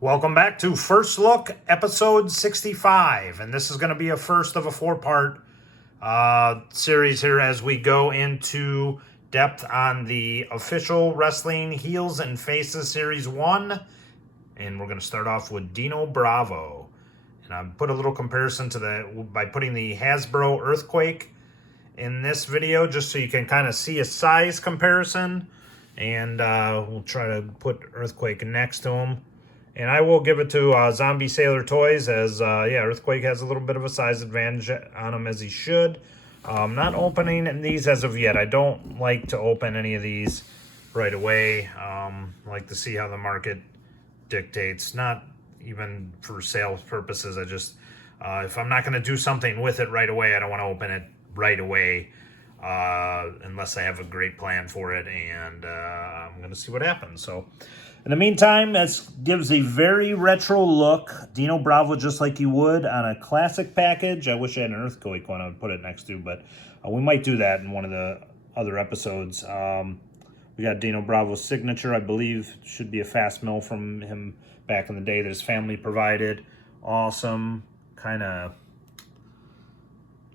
Welcome back to First Look, episode 65. And this is going to be a first of a four-part series here as we go into depth on the official Wrestling Heels and Faces Series 1. And we're going to start off with Dino Bravo. And I put a little comparison to that by putting the Hasbro Earthquake in this video just so you can kind of see a size comparison. And we'll try to put Earthquake next to him. And I will give it to Zombie Sailor Toys as, Earthquake has a little bit of a size advantage on him as he should. Not opening these as of yet. I don't like to open any of these right away. I like to see how the market dictates. Not even for sales purposes. I just, if I'm not going to do something with it right away, I don't want to open it right away unless I have a great plan for it. And I'm going to see what happens. So in the meantime, this gives a very retro look. Dino Bravo, just like you would on a classic package. I wish I had an Earthquake one I would put it next to, but we might do that in one of the other episodes. We got Dino Bravo's signature, I believe, should be a fast mill from him back in the day that his family provided. Awesome, kind of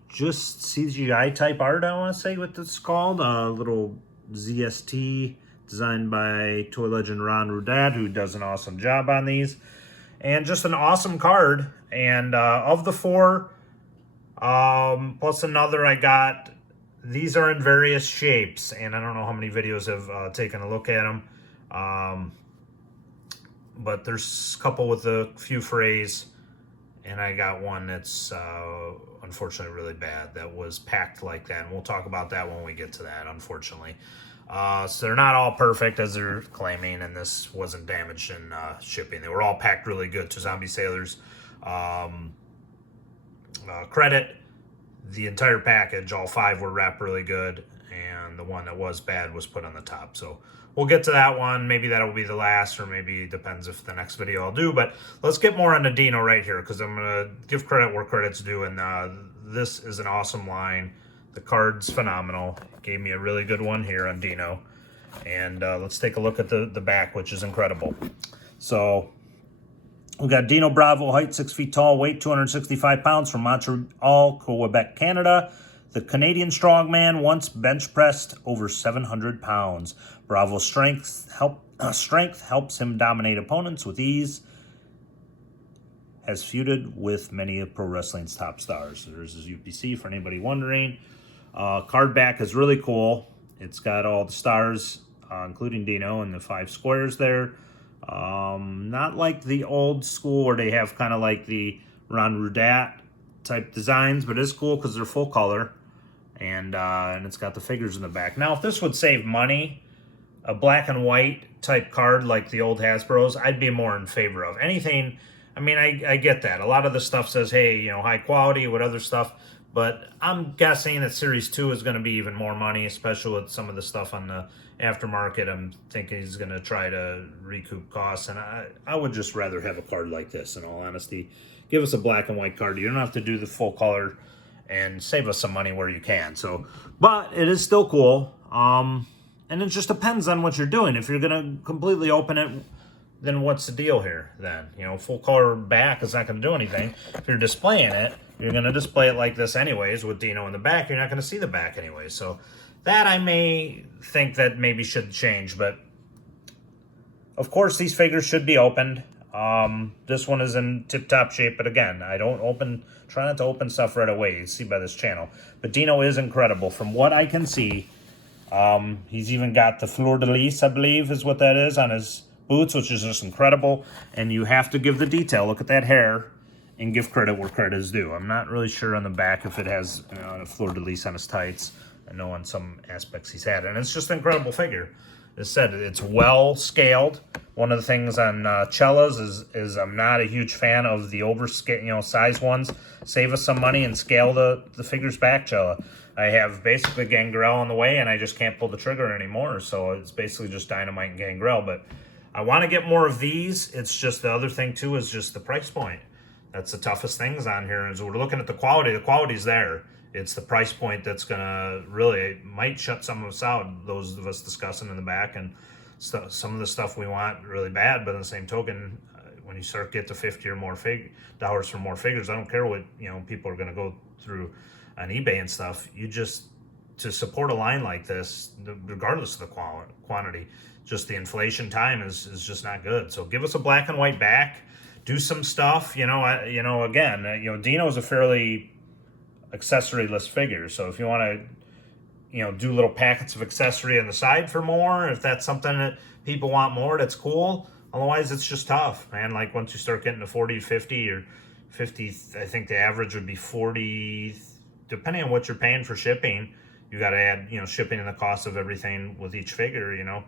just CGI type art, I want to say what this is called. A little ZST. Designed by toy legend Ron Rudat, who does an awesome job on these. And just an awesome card. And of the four, plus another I got, these are in various shapes. And I don't know how many videos have taken a look at them. But there's a couple with a few frays. And I got one that's unfortunately really bad. That was packed like that. And we'll talk about that when we get to that, unfortunately. So they're not all perfect as they're claiming, and this wasn't damaged in shipping. They were all packed really good to Zombie Sailor's credit. The entire package, all five were wrapped really good, and the one that was bad was put on the top. So we'll get to that one. Maybe that'll be the last, or maybe it depends if the next video I'll do. But let's get more on the Dino right here, because I'm going to give credit where credit's due, and this is an awesome line. The card's phenomenal. Gave me a really good one here on Dino. And let's take a look at the back, which is incredible. So we got Dino Bravo, height 6 feet tall, weight 265 pounds, from Montreal, Quebec, Canada. The Canadian Strongman, once bench pressed over 700 pounds. Bravo's strength helps him dominate opponents with ease. Has feuded with many of pro wrestling's top stars. There's his UPC for anybody wondering. Card back is really cool. It's got all the stars, including Dino, and the 5 squares there. Not like the old school where they have kind of like the Ron Rudat type designs, but it's cool because they're full color. And it's got the figures in the back. Now, if this would save money, a black and white type card like the old Hasbro's, I'd be more in favor of. Anything, I mean, I get that. A lot of the stuff says, hey, you know, high quality, what other stuff. But I'm guessing that Series 2 is going to be even more money, especially with some of the stuff on the aftermarket. I'm thinking he's going to try to recoup costs. And I would just rather have a card like this, in all honesty. Give us a black and white card. You don't have to do the full color, and save us some money where you can. So, but it is still cool. And it just depends on what you're doing. If you're going to completely open it, then what's the deal here then? You know, full color back is not going to do anything. If you're displaying it, you're going to display it like this anyways with Dino in the back. You're not going to see the back anyway. So that I may think that maybe should change. But, of course, these figures should be opened. This one is in tip-top shape. But, again, try not to open stuff right away. You see by this channel. But Dino is incredible. From what I can see, he's even got the fleur-de-lis, I believe is what that is, on his boots, which is just incredible. And you have to give the detail. Look at that hair and give credit where credit is due. I'm not really sure on the back if it has a fleur-de-lis on his tights. I know on some aspects he's had. And it's just an incredible figure. As said, it's well scaled. One of the things on cellas is I'm not a huge fan of the overscale, size ones. Save us some money and scale the figures back, cella. I have basically Gangrel on the way, and I just can't pull the trigger anymore. So it's basically just Dynamite and Gangrel. But I want to get more of these. It's just the other thing, too, is just the price point. That's the toughest things on here. Is we're looking at the quality. The quality's there. It's the price point that's going to really, might shut some of us out, those of us discussing in the back. And some of the stuff we want really bad, but on the same token, when you start get to 50 or more dollars for more figures, I don't care what, you know, people are going to go through on eBay and stuff. You just, to support a line like this, regardless of the quantity, just the inflation time is just not good. So give us a black and white back, do some stuff. You know, again, Dino is a fairly accessory-less figure. So if you want to, do little packets of accessory on the side for more, if that's something that people want more, that's cool. Otherwise, it's just tough, man. Like once you start getting to 40, 50, or 50, I think the average would be 40, depending on what you're paying for shipping. You got to add, shipping and the cost of everything with each figure, Yeah,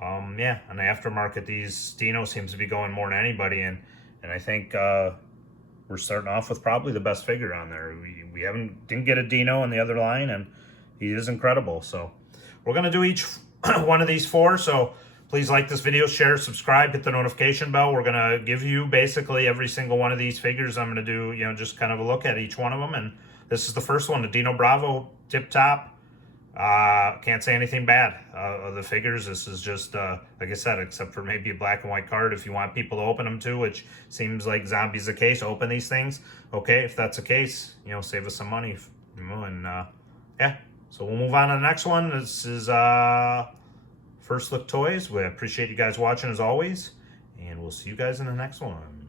on the aftermarket, these Dino seems to be going more than anybody, and I think we're starting off with probably the best figure on there. We didn't get a Dino in the other line, and he is incredible. So we're gonna do each one of these four. So please like this video, share, subscribe, hit the notification bell. We're gonna give you basically every single one of these figures. I'm gonna do, just kind of a look at each one of them, and this is the first one, the Dino Bravo tip top. Can't say anything bad of the figures. This is just, like I said, except for maybe a black and white card if you want people to open them too, which seems like Zombie's the case, open these things. Okay, if that's the case, save us some money, and yeah. So we'll move on to the next one. This is First Look Toys. We appreciate you guys watching as always, and we'll see you guys in the next one.